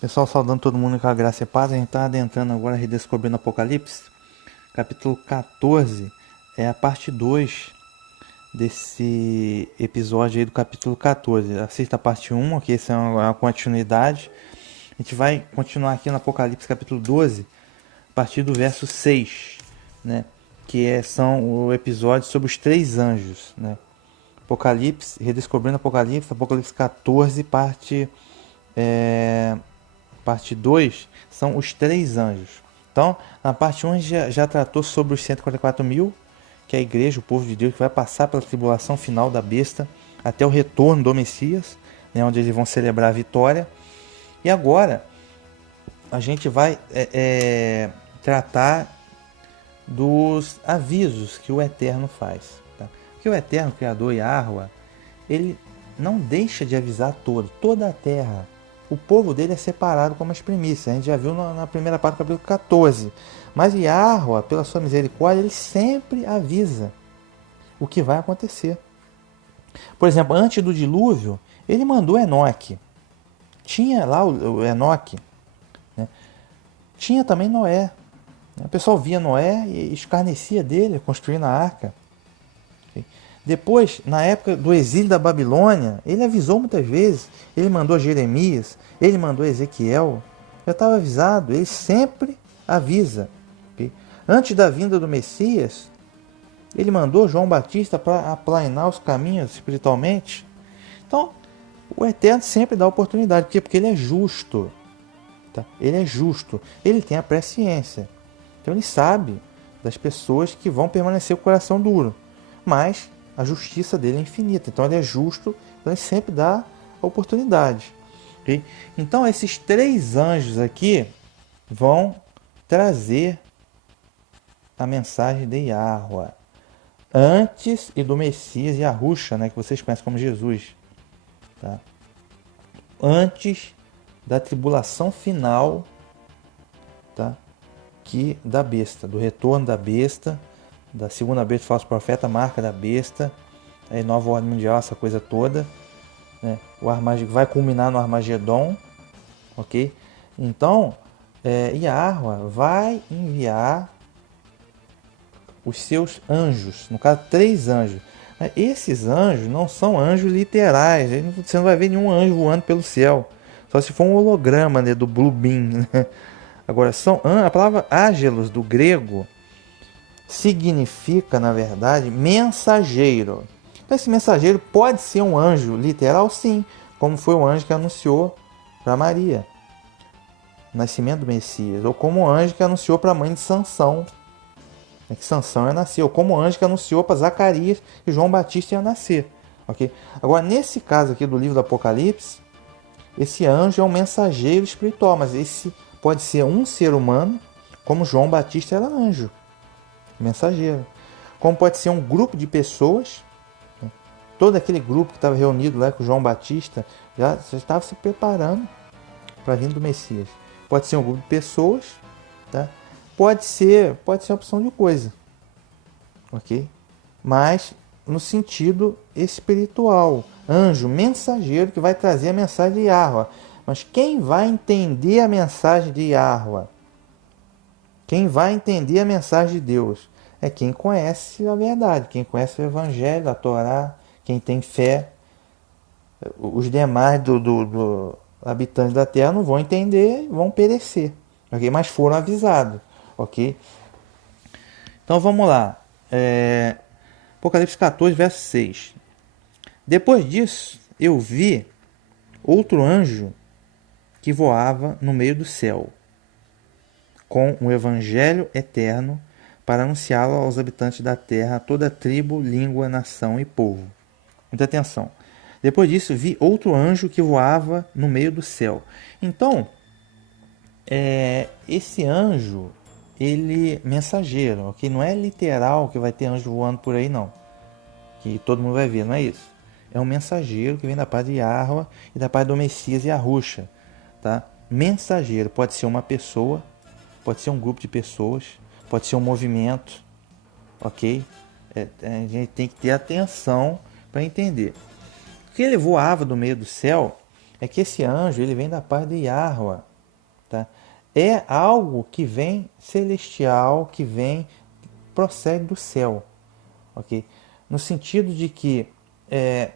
Pessoal, saudando todo mundo com a graça e paz. A gente está adentrando agora, redescobrindo Apocalipse. Capítulo 14 é a parte 2 desse episódio aí do capítulo 14. Assista a parte 1, que essa é uma continuidade. A gente vai continuar aqui no Apocalipse capítulo 12, a partir do verso 6, né? São o episódio sobre os três anjos, né? Apocalipse, redescobrindo Apocalipse, Apocalipse 14, parte 2 são os três anjos. Então, na parte 1 já tratou sobre os 144 mil, que é a igreja, o povo de Deus, que vai passar pela tribulação final da besta até o retorno do Messias, né, onde eles vão celebrar a vitória. E agora a gente vai tratar dos avisos que o Eterno faz. Tá? Porque o Eterno, Criador Yahweh, ele não deixa de avisar toda a terra. O povo dele é separado como as primícias. A gente já viu na primeira parte do capítulo 14. Mas Yahweh, pela sua misericórdia, ele sempre avisa o que vai acontecer. Por exemplo, antes do dilúvio, ele mandou Enoque. Tinha lá o Enoque. Né? Tinha também Noé. O pessoal via Noé e escarnecia dele, construindo a arca. Depois, na época do exílio da Babilônia, ele avisou muitas vezes. Ele mandou Jeremias, ele mandou Ezequiel. Já estava avisado, ele sempre avisa. Okay? Antes da vinda do Messias, ele mandou João Batista para aplainar os caminhos espiritualmente. Então, o Eterno sempre dá oportunidade. Por quê? Porque ele é justo. Tá? Ele é justo. Ele tem a presciência. Então, ele sabe das pessoas que vão permanecer com o coração duro. Mas a justiça dele é infinita. Então, ele é justo. Então, ele sempre dá a oportunidade. Okay? Então, esses três anjos aqui vão trazer a mensagem de Yahweh. Antes e do Messias e Yahusha, né, que vocês conhecem como Jesus. Tá? Antes da tribulação final, tá? Da besta, do retorno da besta, da segunda besta falso profeta, marca da besta, aí nova ordem mundial, essa coisa toda, né? Vai culminar no Armagedon, ok? Então, Yahweh vai enviar os seus anjos, no caso, três anjos. Esses anjos não são anjos literais, você não vai ver nenhum anjo voando pelo céu, só se for um holograma, né, do Blue Beam. Né? Agora, a palavra ángelos do grego significa, na verdade, mensageiro. Então, esse mensageiro pode ser um anjo literal, sim, como foi o anjo que anunciou para Maria, o nascimento do Messias, ou como o anjo que anunciou para a mãe de Sansão, que Sansão ia nascer, ou como o anjo que anunciou para Zacarias que João Batista ia nascer. Okay? Agora, nesse caso aqui do livro do Apocalipse, esse anjo é um mensageiro espiritual, mas esse pode ser um ser humano, como João Batista era anjo, mensageiro. Como pode ser um grupo de pessoas, né? Todo aquele grupo que estava reunido lá com João Batista já estava se preparando para a vinda do Messias. Pode ser um grupo de pessoas, tá? Pode ser uma opção de coisa, ok? Mas no sentido espiritual, anjo, mensageiro que vai trazer a mensagem de Yahweh. Mas quem vai entender a mensagem de Yahweh? Quem vai entender a mensagem de Deus? É quem conhece a verdade, quem conhece o Evangelho, a Torá, quem tem fé. Os demais do habitantes da terra não vão entender, vão perecer, ok? Mas foram avisados, ok? Então vamos lá. Apocalipse 14, verso 6. Depois disso, eu vi outro anjo que voava no meio do céu, com o evangelho eterno, para anunciá-lo aos habitantes da terra, a toda tribo, língua, nação e povo. Muita atenção. Depois disso, vi outro anjo que voava no meio do céu. Então, esse anjo, ele mensageiro, ok? Não é literal que vai ter anjo voando por aí, não. Que todo mundo vai ver, não é isso. É um mensageiro que vem da parte de Yahweh e da parte do Messias e Yahusha, tá? Mensageiro pode ser uma pessoa, pode ser um grupo de pessoas, pode ser um movimento, ok? A gente tem que ter atenção para entender. O que ele voava do meio do céu é que esse anjo ele vem da parte de Yahweh, tá? É algo que vem celestial, que vem, procede do céu, ok? No sentido de que,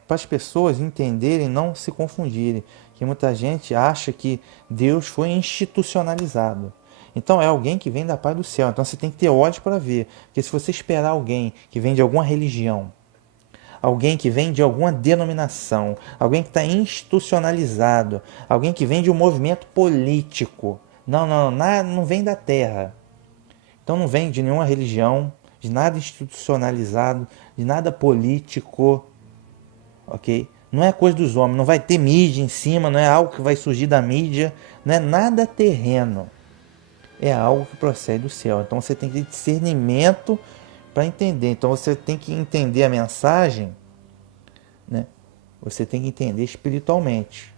para as pessoas entenderem, não se confundirem, que muita gente acha que Deus foi institucionalizado. Então é alguém que vem da paz do céu. Então você tem que ter olhos para ver. Porque se você esperar alguém que vem de alguma religião, alguém que vem de alguma denominação, alguém que está institucionalizado, alguém que vem de um movimento político, não vem da terra. Então não vem de nenhuma religião, de nada institucionalizado, de nada político, ok? Não é coisa dos homens, não vai ter mídia em cima, não é algo que vai surgir da mídia, não é nada terreno. É algo que procede do céu. Então você tem que ter discernimento para entender. Então você tem que entender a mensagem, né? Você tem que entender espiritualmente,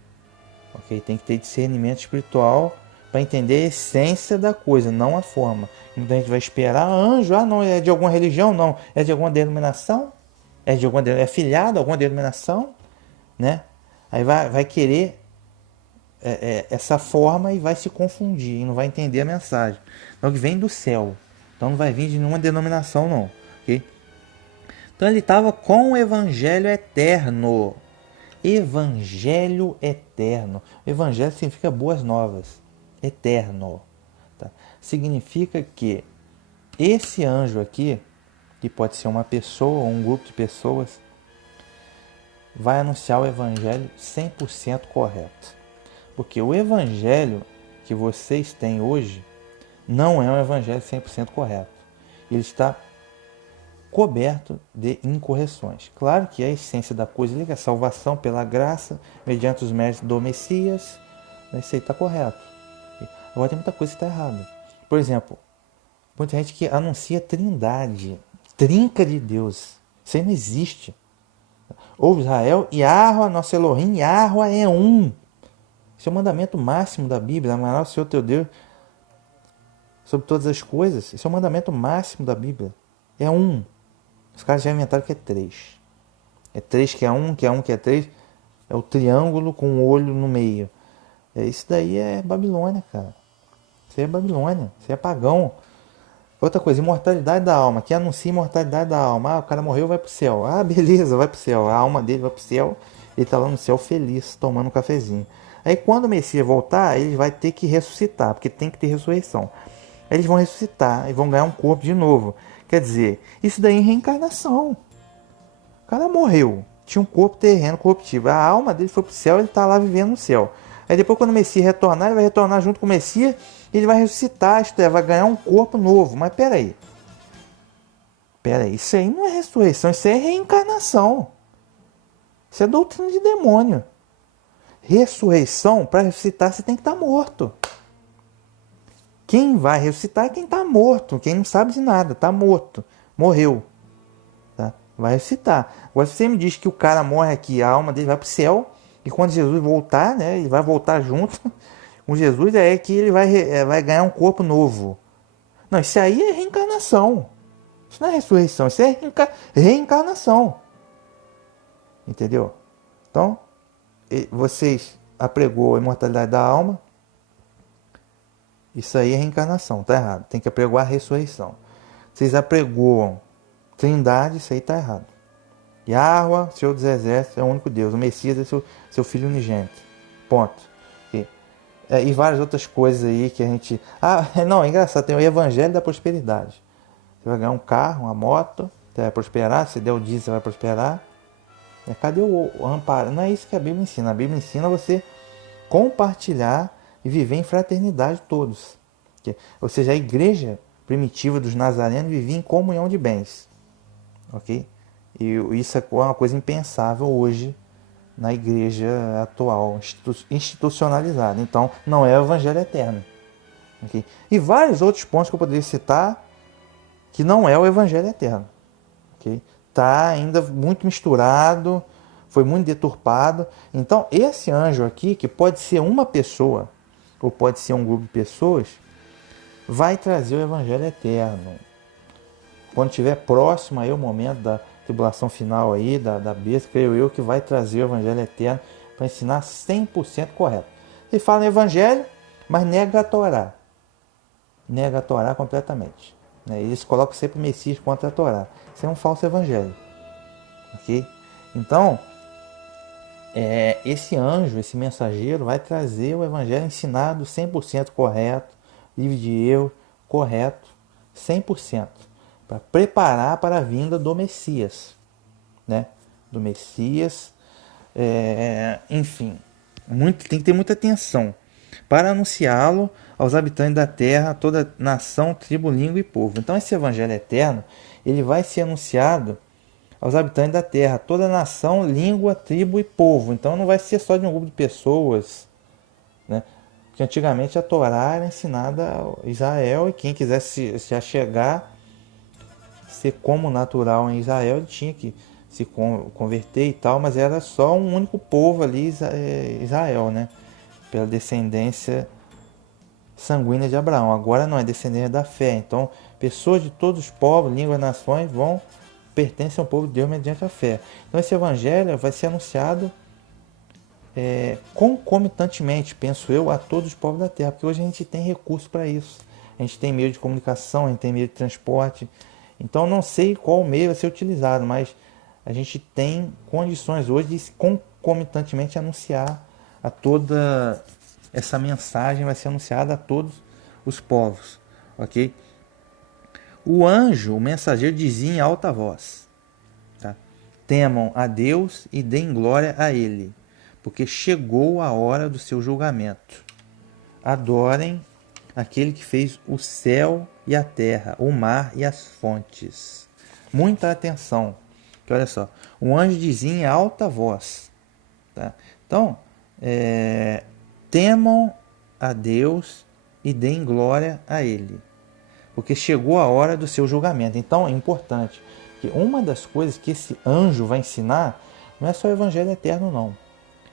ok? Tem que ter discernimento espiritual para entender a essência da coisa, não a forma. Então a gente vai esperar anjo, não é de alguma religião, não, é de alguma denominação, é filiado a alguma denominação, né? Aí vai querer essa forma e vai se confundir, e não vai entender a mensagem. Então que vem do céu. Então não vai vir de nenhuma denominação, não, ok? Então ele estava com o evangelho eterno. Evangelho eterno. Evangelho significa boas novas. Eterno. Tá? Significa que esse anjo aqui, que pode ser uma pessoa ou um grupo de pessoas, vai anunciar o evangelho 100% correto. Porque o evangelho que vocês têm hoje não é um evangelho 100% correto. Ele está coberto de incorreções. Claro que a essência da coisa é a salvação pela graça, mediante os méritos do Messias. Isso aí está correto. Agora tem muita coisa que está errada. Por exemplo, muita gente que anuncia trindade, trinca de Deus. Isso aí não existe. Ouve Israel, Yahweh, nosso Elohim, Yahweh é um. Esse é o mandamento máximo da Bíblia. Amarás o Senhor teu Deus sobre todas as coisas. Esse é o mandamento máximo da Bíblia. É um. Os caras já inventaram que é 3. É 3 que é 1, que é 1 que é 3. É o triângulo com o olho no meio. Isso daí é Babilônia, cara. Isso aí é Babilônia. Isso aí é pagão. Outra coisa, imortalidade da alma. Quem anuncia imortalidade da alma? O cara morreu, vai pro céu. Beleza, vai pro céu. A alma dele vai pro céu. Ele tá lá no céu feliz, tomando um cafezinho. Aí quando o Messias voltar, ele vai ter que ressuscitar, porque tem que ter ressurreição. Aí eles vão ressuscitar e vão ganhar um corpo de novo. Quer dizer, isso daí é reencarnação. O cara morreu, tinha um corpo terreno corruptível. A alma dele foi pro céu, ele está lá vivendo no céu. Aí depois quando o Messias retornar, ele vai retornar junto com o Messias, ele vai ressuscitar, isto é, vai ganhar um corpo novo. Mas peraí, isso aí não é ressurreição, isso aí é reencarnação. Isso é doutrina de demônio. Ressurreição, para ressuscitar você tem que estar morto. Quem vai ressuscitar é quem está morto, quem não sabe de nada, está morto, morreu. Tá? Vai ressuscitar. Agora, se você me diz que o cara morre aqui, a alma dele vai para o céu, e quando Jesus voltar, né, ele vai voltar junto com Jesus, é que ele vai ganhar um corpo novo. Não, isso aí é reencarnação. Isso não é ressurreição, isso é reencarnação. Entendeu? Então, vocês apregou a imortalidade da alma, isso aí é reencarnação, tá errado. Tem que apregoar a ressurreição. Vocês apregoam trindade, isso aí tá errado. Yahweh, Senhor dos Exércitos, é o único Deus. O Messias é seu filho unigênito. Ponto. E várias outras coisas aí que a gente... não, é engraçado. Tem o Evangelho da Prosperidade. Você vai ganhar um carro, uma moto, você vai prosperar. Se der o dia, você vai prosperar. Cadê o amparo? Não é isso que a Bíblia ensina. A Bíblia ensina você compartilhar e viver em fraternidade todos. Ou seja, a igreja primitiva dos nazarenos vivia em comunhão de bens. Ok? E isso é uma coisa impensável hoje na igreja atual, institucionalizada. Então, não é o evangelho eterno. Okay? E vários outros pontos que eu poderia citar que não é o evangelho eterno. Okay? Tá ainda muito misturado, foi muito deturpado. Então, esse anjo aqui, que pode ser uma pessoa, ou pode ser um grupo de pessoas, vai trazer o evangelho eterno. Quando estiver próximo aí o momento da tribulação final aí, da besta, creio eu que vai trazer o evangelho eterno para ensinar 100% correto. Se fala em evangelho, mas nega a Torá. Nega a Torá completamente. Né? Eles colocam sempre o Messias contra a Torá. Isso é um falso evangelho. Ok? Então, esse anjo, esse mensageiro, vai trazer o evangelho ensinado 100% correto, livre de erro, correto, 100%, para preparar para a vinda do Messias. Né? Do Messias, enfim, tem que ter muita atenção para anunciá-lo aos habitantes da terra, toda nação, tribo, língua e povo. Então esse evangelho eterno, ele vai ser anunciado aos habitantes da terra, toda nação, língua, tribo e povo. Então não vai ser só de um grupo de pessoas, né? Porque antigamente a Torá era ensinada a Israel, e quem quisesse se achegar, ser como natural em Israel, ele tinha que se converter e tal, mas era só um único povo ali, Israel, né? Pela descendência sanguínea de Abraão. Agora não, é descendência da fé. Então, pessoas de todos os povos, línguas, nações pertencem ao povo de Deus mediante a fé. Então, esse evangelho vai ser anunciado concomitantemente, penso eu, a todos os povos da terra, porque hoje a gente tem recurso para isso. A gente tem meio de comunicação, a gente tem meio de transporte. Então, não sei qual meio vai ser utilizado, mas a gente tem condições hoje de concomitantemente anunciar a toda essa mensagem, vai ser anunciada a todos os povos, ok? O anjo, o mensageiro, dizia em alta voz, tá? Temam a Deus e deem glória a Ele, porque chegou a hora do seu julgamento. Adorem aquele que fez o céu e a terra, o mar e as fontes. Muita atenção, que olha só, o anjo dizia em alta voz, tá? Então, temam a Deus e deem glória a Ele, porque chegou a hora do seu julgamento. Então é importante que uma das coisas que esse anjo vai ensinar não é só o evangelho eterno, não.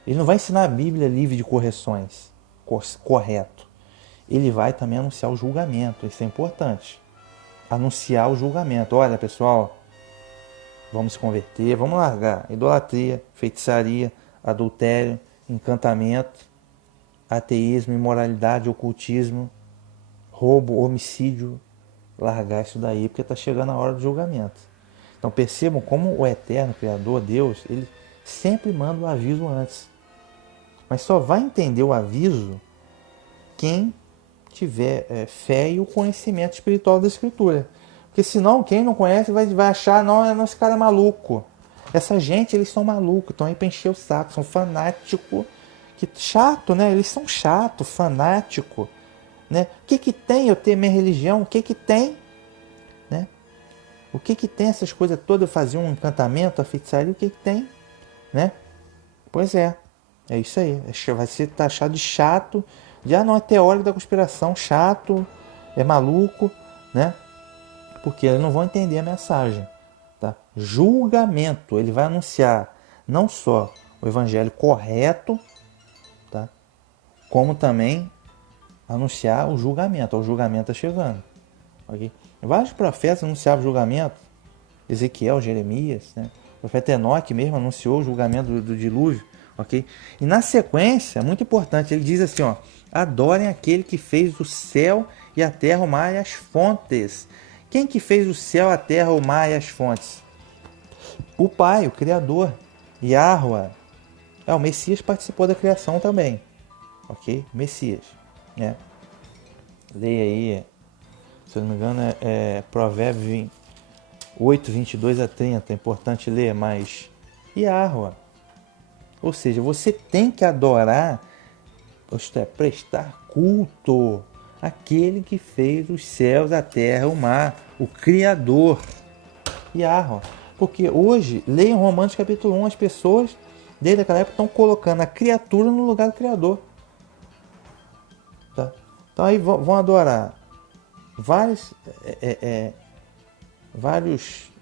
Ele não vai ensinar a Bíblia livre de correções, correto. Ele vai também anunciar o julgamento, isso é importante. Anunciar o julgamento. Olha, pessoal, vamos se converter, vamos largar idolatria, feitiçaria, adultério, encantamento, ateísmo, imoralidade, ocultismo, roubo, homicídio, largar isso daí, porque está chegando a hora do julgamento. Então percebam como o eterno Criador, Deus, ele sempre manda o aviso antes. Mas só vai entender o aviso quem tiver fé e o conhecimento espiritual da Escritura. Porque senão, quem não conhece vai achar, não, esse cara é maluco. Essa gente, eles são malucos, estão aí para encher o saco, são fanáticos. Chato, né? Eles são chato, fanático, né? O que tem eu ter minha religião? O que tem, né? O que tem essas coisas todas? Eu fazia um encantamento, a feitiçaria, o que tem, né? Pois é isso aí. Vai ser taxado de chato, já não é teórico da conspiração, chato, é maluco, né? Porque eles não vão entender a mensagem, tá? Julgamento, ele vai anunciar não só o evangelho correto, tá? Como também anunciar o julgamento. O julgamento está chegando, ok? Vários profetas anunciavam o julgamento. Ezequiel, Jeremias, né? O profeta Enoque mesmo anunciou o julgamento do dilúvio, ok? E na sequência, muito importante, ele diz assim, ó: adorem aquele que fez o céu e a terra, o mar e as fontes. Quem que fez o céu, a terra, o mar e as fontes? O Pai, o Criador. Yahweh. O Messias participou da criação também, ok? Messias, né? Leia aí, se eu não me engano, Provérbios 8, 22 a 30. É importante ler, mas Yahweh. Ou seja, você tem que adorar, isto é, prestar culto àquele que fez os céus, a terra, o mar, o Criador, Yahweh. Porque hoje, leiam Romanos capítulo 1, as pessoas, desde aquela época, estão colocando a criatura no lugar do Criador. Tá? Então aí vão adorar vários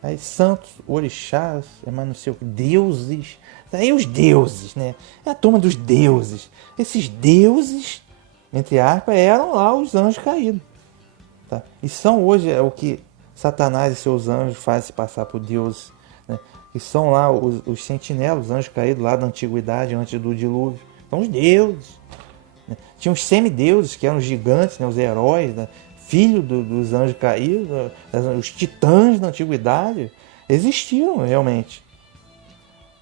aí, santos, orixás, mas não sei o que, deuses. Aí os deuses, né? É a turma dos deuses. Esses deuses, entre aspas, eram lá os anjos caídos. Tá? E são hoje o que Satanás e seus anjos fazem se passar por deuses. Né? E são lá os sentinelas, os anjos caídos lá da antiguidade, antes do dilúvio. São os deuses. Né? Tinha os semideuses, que eram os gigantes, né, os heróis, né, filhos dos anjos caídos, os titãs da antiguidade, existiram realmente.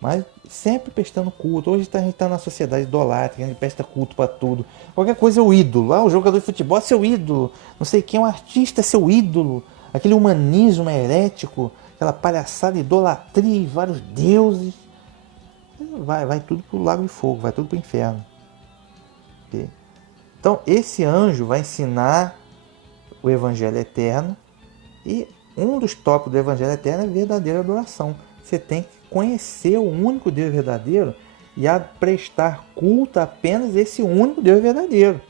Mas sempre prestando culto. Hoje a gente está na sociedade idolátrica, a gente presta culto para tudo. Qualquer coisa é o ídolo. O jogador de futebol é seu ídolo. Não sei quem, um artista é seu ídolo. Aquele humanismo herético, aquela palhaçada, idolatria, vários deuses. Vai tudo para o lago de fogo, vai tudo para o inferno. Okay? Então esse anjo vai ensinar o evangelho eterno. E um dos tópicos do evangelho eterno é a verdadeira adoração. Você tem que conhecer o único Deus verdadeiro e a prestar culto a apenas esse único Deus verdadeiro.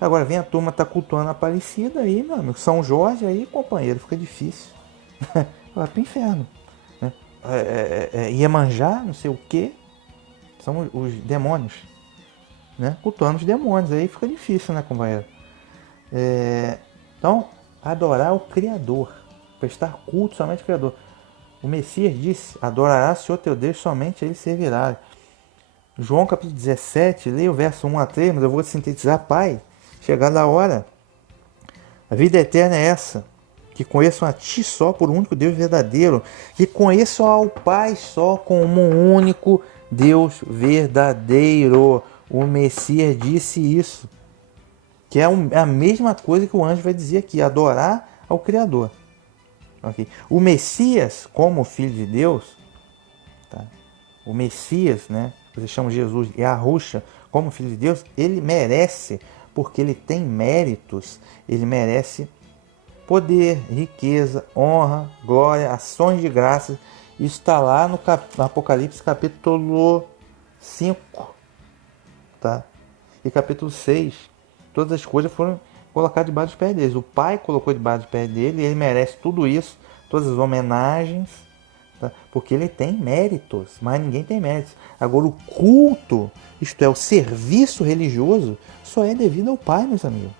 Agora vem a turma tá cultuando a Aparecida aí, meu amigo, São Jorge aí, companheiro, fica difícil. Vai pro inferno. Né? Iemanjá, não sei o que, são os demônios. Né? Cultuando os demônios, aí fica difícil, né, companheiro? Então, adorar o Criador, prestar culto somente ao Criador. O Messias disse: adorarás o Senhor teu Deus, somente a Ele servirá. João capítulo 17, leia o verso 1 a 3, mas eu vou sintetizar. Pai, chegada a hora, a vida eterna é essa, que conheçam a Ti só por um único Deus verdadeiro, que conheçam ao Pai só como um único Deus verdadeiro. O Messias disse isso, que é a mesma coisa que o anjo vai dizer aqui, adorar ao Criador. Okay. O Messias, como filho de Deus, tá? O Messias, né? Você chama Jesus e Yahushua como filho de Deus, ele merece, porque ele tem méritos, ele merece poder, riqueza, honra, glória, ações de graça. Isso está lá no Apocalipse capítulo 5, tá? E capítulo 6. Todas as coisas foram colocar debaixo dos pés deles. O Pai colocou debaixo dos pés dele e ele merece tudo isso, todas as homenagens, tá? Porque ele tem méritos, mas ninguém tem méritos. Agora o culto, isto é, o serviço religioso, só é devido ao Pai, meus amigos.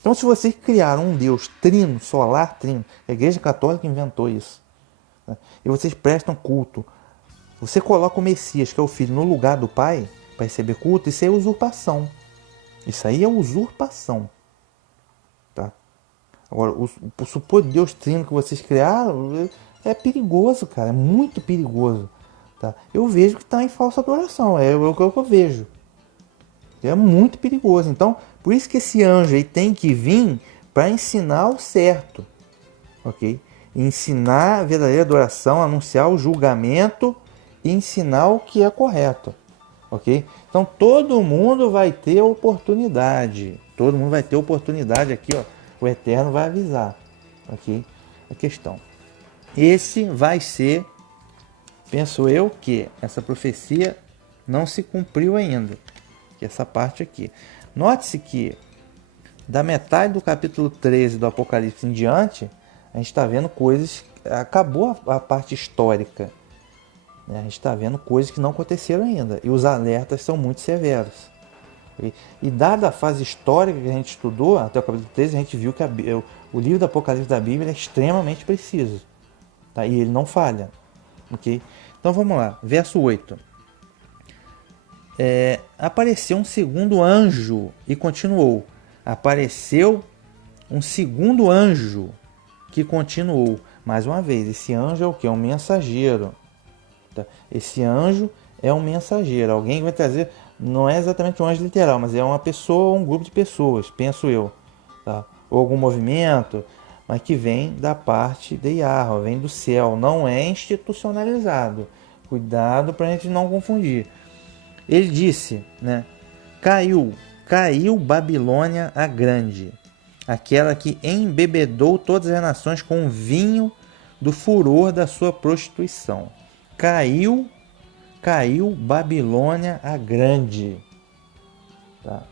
Então se vocês criaram um Deus trino, solar trino, a Igreja Católica inventou isso, tá? E vocês prestam culto, você coloca o Messias, que é o Filho, no lugar do Pai, para receber culto, isso é usurpação. Isso aí é usurpação. Tá? Agora, o supor Deus trino que vocês criaram é perigoso, cara. É muito perigoso. Tá? Eu vejo que está em falsa adoração. É o que eu vejo. É muito perigoso. Então, por isso que esse anjo aí tem que vir para ensinar o certo. Ok? Ensinar a verdadeira adoração, anunciar o julgamento e ensinar o que é correto. Ok? Então, todo mundo vai ter oportunidade. Todo mundo vai ter oportunidade aqui, ó. O Eterno vai avisar, ok? A questão. Esse vai ser, penso eu, que essa profecia não se cumpriu ainda. Que essa parte aqui. Note-se que da metade do capítulo 13 do Apocalipse em diante, a gente está vendo coisas. Acabou a parte histórica. Né? A gente está vendo coisas que não aconteceram ainda. E os alertas são muito severos. E dada a fase histórica que a gente estudou, até o capítulo 13, a gente viu que o livro do Apocalipse da Bíblia é extremamente preciso. Tá? E ele não falha. Okay? Então vamos lá, verso 8. Apareceu um segundo anjo e continuou. Apareceu um segundo anjo que continuou. Mais uma vez, esse anjo é o que? É um mensageiro. Tá? Esse anjo é um mensageiro. Alguém que vai trazer... Não é exatamente um anjo literal, mas é uma pessoa, um grupo de pessoas, penso eu, tá? Ou algum movimento, mas que vem da parte de Yahweh, vem do céu, não é institucionalizado. Cuidado para a gente não confundir. Ele disse, né? Caiu Babilônia a grande, aquela que embebedou todas as nações com o vinho do furor da sua prostituição. Caiu Babilônia a grande. Tá?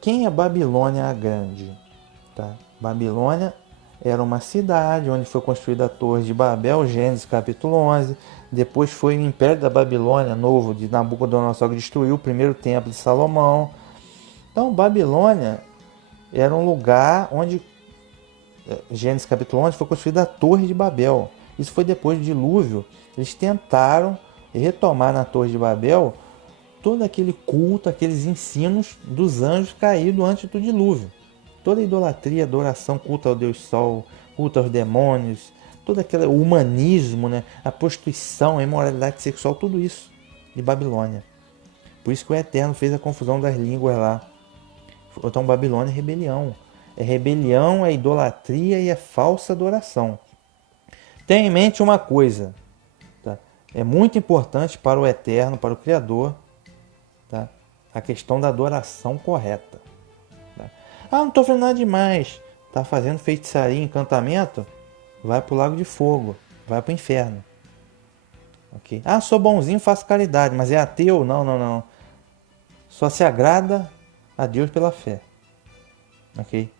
Quem é Babilônia a grande? Tá? Babilônia era uma cidade onde foi construída a Torre de Babel, Gênesis capítulo 11. Depois foi o Império da Babilônia, novo, de Nabucodonosor, que destruiu o primeiro templo de Salomão. Então, Babilônia era um lugar onde, Gênesis capítulo 11, foi construída a Torre de Babel. Isso foi depois do dilúvio. Eles tentaram retomar na Torre de Babel todo aquele culto, aqueles ensinos dos anjos caídos antes do dilúvio. Toda a idolatria, adoração, culto ao Deus Sol, culto aos demônios, todo aquele humanismo, né? A prostituição, a imoralidade sexual, tudo isso de Babilônia. Por isso que o Eterno fez a confusão das línguas lá. Então Babilônia é rebelião. É rebelião, é idolatria e é falsa adoração. Tenha em mente uma coisa, tá? É muito importante para o Eterno, para o Criador, tá? A questão da adoração correta. Tá? Ah, não estou fazendo nada demais. Está fazendo feitiçaria, encantamento? Vai para o lago de fogo. Vai para o inferno. Okay? Ah, sou bonzinho, faço caridade, mas é ateu? Não, não, não. Só se agrada a Deus pela fé. Ok?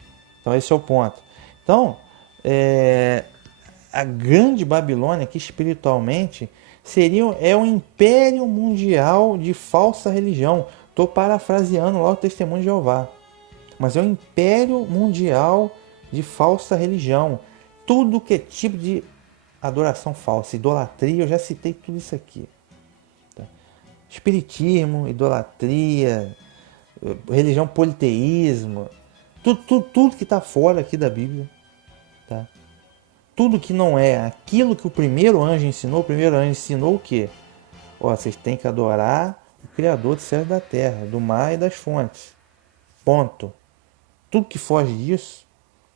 Então esse é o ponto. Então, a grande Babilônia, que espiritualmente é um império mundial de falsa religião. Estou parafraseando lá o Testemunho de Jeová. Mas é um império mundial de falsa religião. Tudo que é tipo de adoração falsa, idolatria, eu já citei tudo isso aqui. Tá? Espiritismo, idolatria, religião politeísmo, tudo que está fora aqui da Bíblia. Tá? Tudo que não é aquilo que o primeiro anjo ensinou. O primeiro anjo ensinou o quê? Vocês têm que adorar o Criador do céu e da terra, do mar e das fontes. Ponto. Tudo que foge disso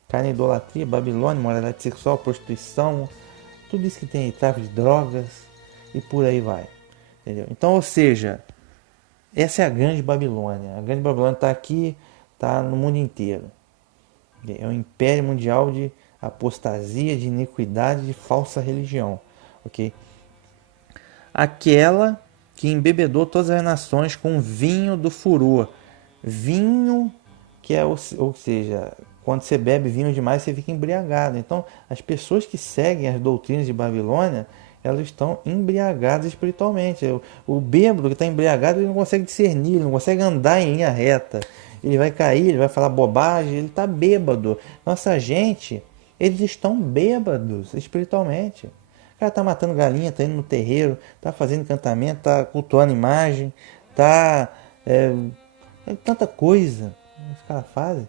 cai na idolatria, Babilônia, moralidade sexual, prostituição, tudo isso que tem aí, tráfico de drogas e por aí vai. Entendeu? Então, ou seja, essa é a grande Babilônia. A grande Babilônia está aqui, está no mundo inteiro. É um império mundial de apostasia, de iniquidade, de falsa religião. Okay? Aquela que embebedou todas as nações com vinho do furor. Vinho que é, ou seja, quando você bebe vinho demais, você fica embriagado. Então, as pessoas que seguem as doutrinas de Babilônia, elas estão embriagadas espiritualmente. O bêbado que está embriagado, ele não consegue discernir, ele não consegue andar em linha reta. Ele vai cair, ele vai falar bobagem, ele está bêbado. Nossa gente, eles estão bêbados espiritualmente. O cara está matando galinha, está indo no terreiro, está fazendo encantamento, está cultuando imagem, está... É tanta coisa que os caras fazem.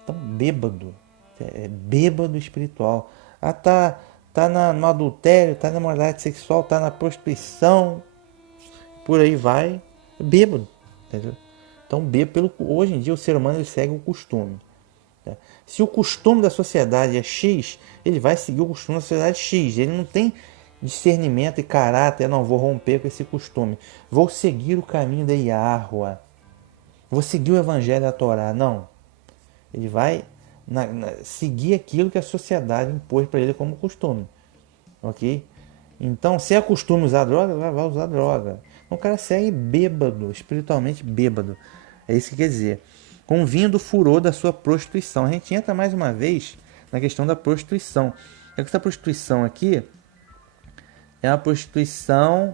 Estão bêbado. É bêbado espiritual. Ah, tá no adultério, tá na moralidade sexual, tá na prostituição, por aí vai, bêbado, entendeu? Então, bêbado, hoje em dia o ser humano ele segue o costume. Tá? Se o costume da sociedade é X, ele vai seguir o costume da sociedade X. Ele não tem discernimento e caráter, não vou romper com esse costume. Vou seguir o caminho da Yahweh. Vou seguir o evangelho da Torá. Não. Ele vai seguir aquilo que a sociedade impôs para ele como costume. Ok? Então, se é costume usar droga, vai usar droga. Então, o cara segue bêbado, espiritualmente bêbado. É isso que quer dizer. Com vinho do furor da sua prostituição. A gente entra mais uma vez na questão da prostituição. Essa prostituição aqui é uma prostituição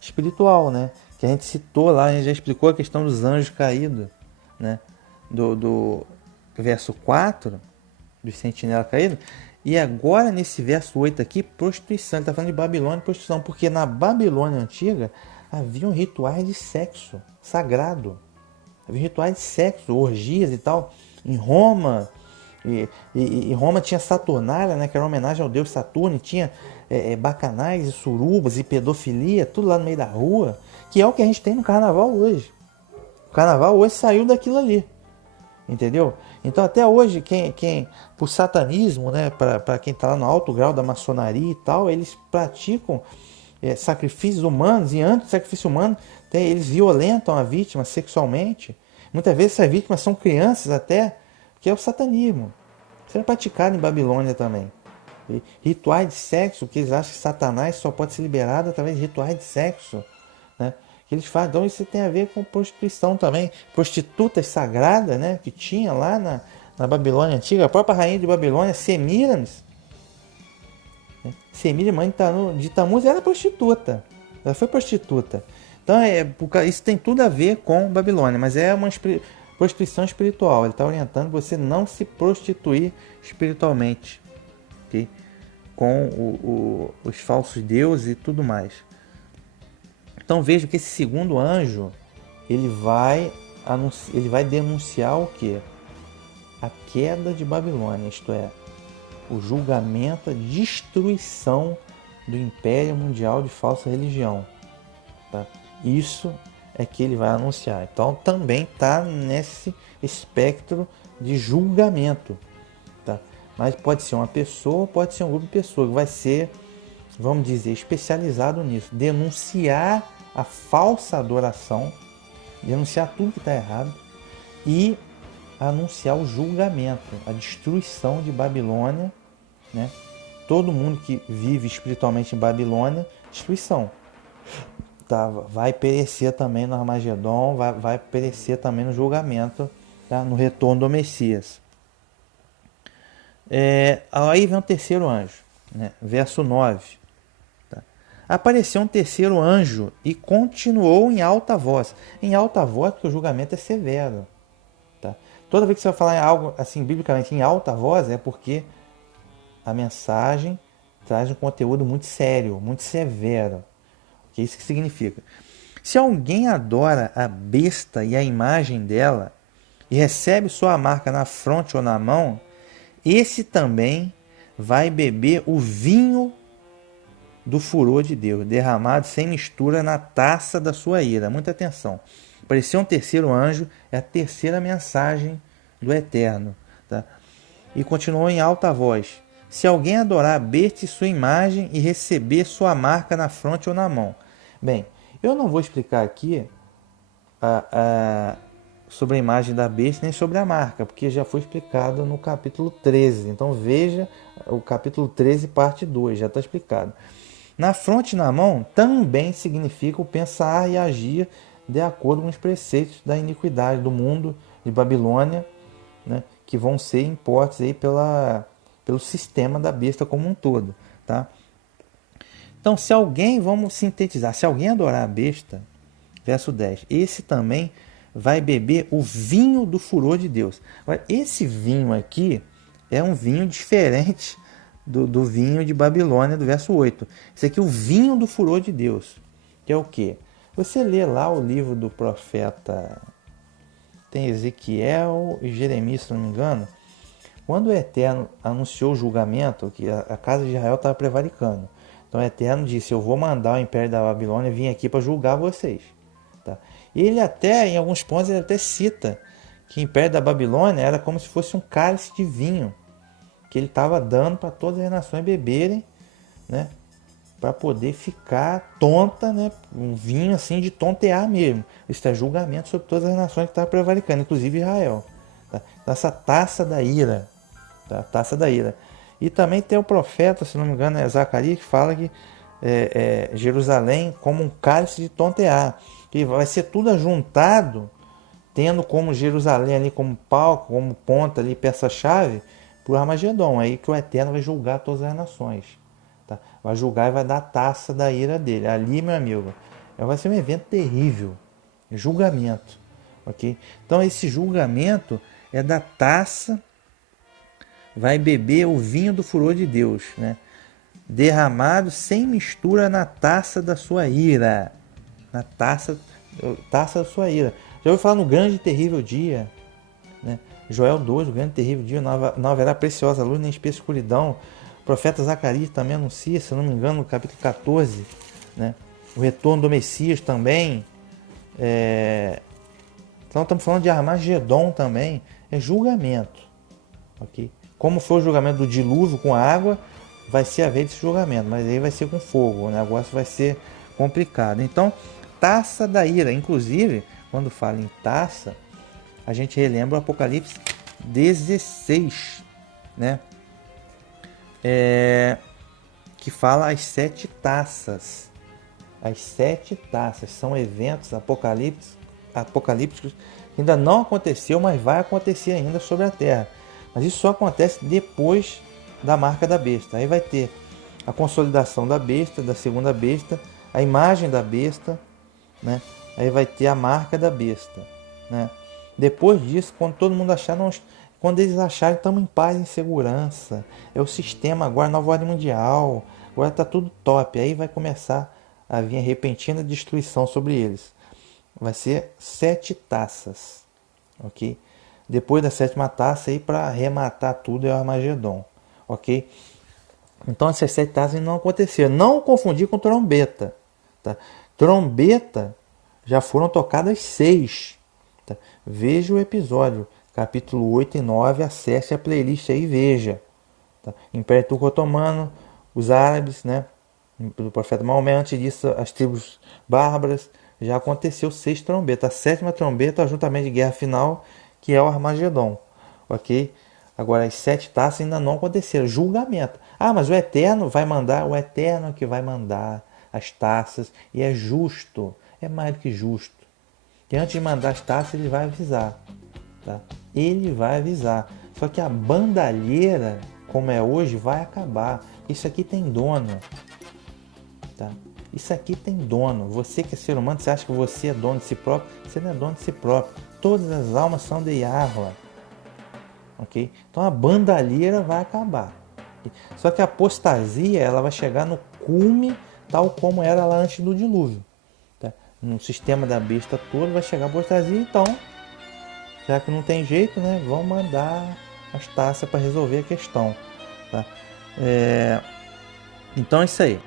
espiritual, né? Que a gente citou lá, a gente já explicou a questão dos anjos caídos, né? Do verso 4, dos sentinelas caídos. E agora, nesse verso 8 aqui, prostituição. Ele está falando de Babilônia e prostituição. Porque na Babilônia antiga, haviam rituais de sexo sagrado. Havia rituais de sexo, orgias e tal. Em Roma, e Roma tinha Saturnália, né, que era uma homenagem ao deus Saturno. E tinha bacanais e surubas e pedofilia, tudo lá no meio da rua. Que é o que a gente tem no carnaval hoje. O carnaval hoje saiu daquilo ali. Entendeu? Então até hoje, por satanismo, né, para quem está lá no alto grau da maçonaria e tal, eles praticam sacrifícios humanos, e antes do sacrifício humano, eles violentam a vítima sexualmente. Muitas vezes essas vítimas são crianças até, que é o satanismo. Isso era praticado em Babilônia também. E rituais de sexo, que eles acham que Satanás só pode ser liberado através de rituais de sexo, né? Que eles fazem. Então isso tem a ver com prostituição também. Prostitutas sagradas, né? Que tinha lá na Babilônia antiga. A própria rainha de Babilônia, Semíramis. Semíramis, mãe de Tamuz, era prostituta. Ela foi prostituta. Então isso tem tudo a ver com Babilônia. Mas é uma prostituição espiritual. Ele está orientando você não se prostituir espiritualmente. Okay? Com os falsos deuses e tudo mais. Então veja que esse segundo anjo, ele vai denunciar o quê? A queda de Babilônia, isto é, o julgamento, a destruição do Império Mundial de falsa religião. Tá? Isso é que ele vai anunciar. Então também está nesse espectro de julgamento. Tá? Mas pode ser uma pessoa, pode ser um grupo de pessoas que vai ser, vamos dizer, especializado nisso. Denunciar a falsa adoração, denunciar tudo que está errado e anunciar o julgamento, a destruição de Babilônia, né? Todo mundo que vive espiritualmente em Babilônia, destruição. Tá? Vai perecer também no Armagedon, vai perecer também no julgamento, tá? No retorno do Messias. Aí vem o terceiro anjo, né? Verso 9. Tá? Apareceu um terceiro anjo e continuou em alta voz. Em alta voz, porque o julgamento é severo. Tá? Toda vez que você vai falar em algo assim, biblicamente, em alta voz, é porque a mensagem traz um conteúdo muito sério, muito severo. Que é isso que significa. Se alguém adora a besta e a imagem dela e recebe sua marca na fronte ou na mão, esse também vai beber o vinho do furor de Deus, derramado sem mistura na taça da sua ira. Muita atenção. Apareceu um terceiro anjo, é a terceira mensagem do Eterno. Tá? E continuou em alta voz. Se alguém adorar a besta e sua imagem e receber sua marca na fronte ou na mão. Bem, eu não vou explicar aqui sobre a imagem da besta nem sobre a marca, porque já foi explicado no capítulo 13. Então veja o capítulo 13, parte 2, já está explicado. Na fronte e na mão também significa o pensar e agir de acordo com os preceitos da iniquidade do mundo de Babilônia, né, que vão ser impostos aí pelo sistema da besta como um todo. Tá? Então, se alguém, vamos sintetizar, se alguém adorar a besta, verso 10, esse também vai beber o vinho do furor de Deus. Agora, esse vinho aqui é um vinho diferente do vinho de Babilônia, do verso 8. Esse aqui é o vinho do furor de Deus, que é o quê? Você lê lá o livro do profeta, tem Ezequiel e Jeremias, se não me engano, quando o Eterno anunciou o julgamento, que a casa de Israel estava prevaricando. Então o Eterno disse, eu vou mandar o Império da Babilônia vir aqui para julgar vocês. Tá? E ele até, em alguns pontos, ele até cita que o Império da Babilônia era como se fosse um cálice de vinho, que ele estava dando para todas as nações beberem, né? Para poder ficar tonta, né? Um vinho assim de tontear mesmo. Isso é julgamento sobre todas as nações que estavam prevaricando, inclusive Israel. Tá? Então, essa taça da ira. Tá? Taça da ira. E também tem o profeta, se não me engano, é Zacarias, que fala que Jerusalém como um cálice de tontear. Que vai ser tudo ajuntado, tendo como Jerusalém ali como palco, como ponta ali, peça-chave, para o Armagedon. Aí que o Eterno vai julgar todas as nações. Tá? Vai julgar e vai dar a taça da ira dele. Ali, meu amigo, vai ser um evento terrível. Julgamento. Okay? Então esse julgamento é da taça, vai beber o vinho do furor de Deus, né? Derramado sem mistura na taça da sua ira. Na taça da sua ira. Já ouviu falar no grande e terrível dia, né? Joel 2, o grande e terrível dia, não haverá preciosa luz nem espessa escuridão. O profeta Zacarias também anuncia, se não me engano, no capítulo 14, né? O retorno do Messias também. Então estamos falando de Armagedon também. É julgamento. Okay? Como foi o julgamento do dilúvio com a água, vai ser a vez desse julgamento, mas aí vai ser com fogo, o negócio vai ser complicado. Então, taça da ira. Inclusive, quando fala em taça, a gente relembra o Apocalipse 16, né? Que fala as 7 taças. As 7 taças são eventos apocalípticos que ainda não aconteceu, mas vai acontecer ainda sobre a Terra. Mas isso só acontece depois da marca da besta. Aí vai ter a consolidação da besta, da segunda besta, a imagem da besta, né? Aí vai ter a marca da besta, né? Depois disso, quando todo mundo achar, quando eles acharem, estamos em paz, em segurança. É o sistema agora, nova ordem mundial. Agora está tudo top. Aí vai começar havia repentina destruição sobre eles. Vai ser 7 taças, ok? Depois da 7ª taça, aí para arrematar tudo é o Armagedon, ok? Então essas 7 taças não aconteceram. Não confundir com trombeta, tá? Trombeta já foram tocadas 6. Tá? Veja o episódio, capítulo 8 e 9, acesse a playlist aí e veja. Tá? Império Turco Otomano, os árabes, né? Do profeta Maomé, antes disso as tribos bárbaras, já aconteceu 6 trombetas. A 7ª trombeta, o ajuntamento de guerra final, que é o Armagedon, ok? Agora as 7 taças ainda não aconteceram, julgamento. Ah, mas o Eterno vai mandar, o Eterno que vai mandar as taças, e é justo, é mais do que justo. Que antes de mandar as taças ele vai avisar, tá? Ele vai avisar. Só que a bandalheira, como é hoje, vai acabar. Isso aqui tem dono. Tá? Isso aqui tem dono. Você que é ser humano, você acha que você é dono de si próprio? Você não é dono de si próprio. Todas as almas são de Yahweh. Ok? Então a bandalheira vai acabar. Só que a apostasia ela vai chegar no cume tal como era lá antes do dilúvio. Tá? No sistema da besta todo vai chegar a apostasia. Então, já que não tem jeito, né? Vão mandar as taças para resolver a questão. Tá? Então é isso aí.